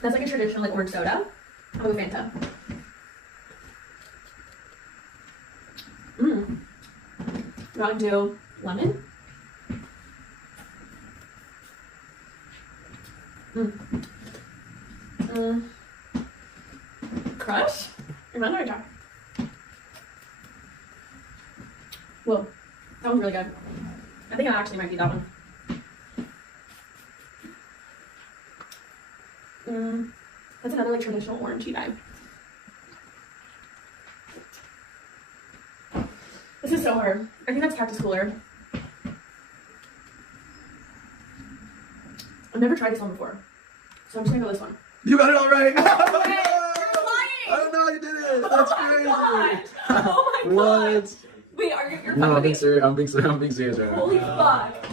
That's like a traditional like orange soda. I'll go Fanta. Mountain Dew lemon. Crush. Another try. Whoa, that one's really good. I think I actually might eat that one. That's another like traditional orangey vibe. This is so hard. I think that's Cactus Cooler. I've never tried this one before, so I'm just gonna go this one. You got it all right. You're lying. I don't know, you did it. That's crazy. Oh my god. What? Wait, you're No, fucking I'm being serious right now. Holy fuck.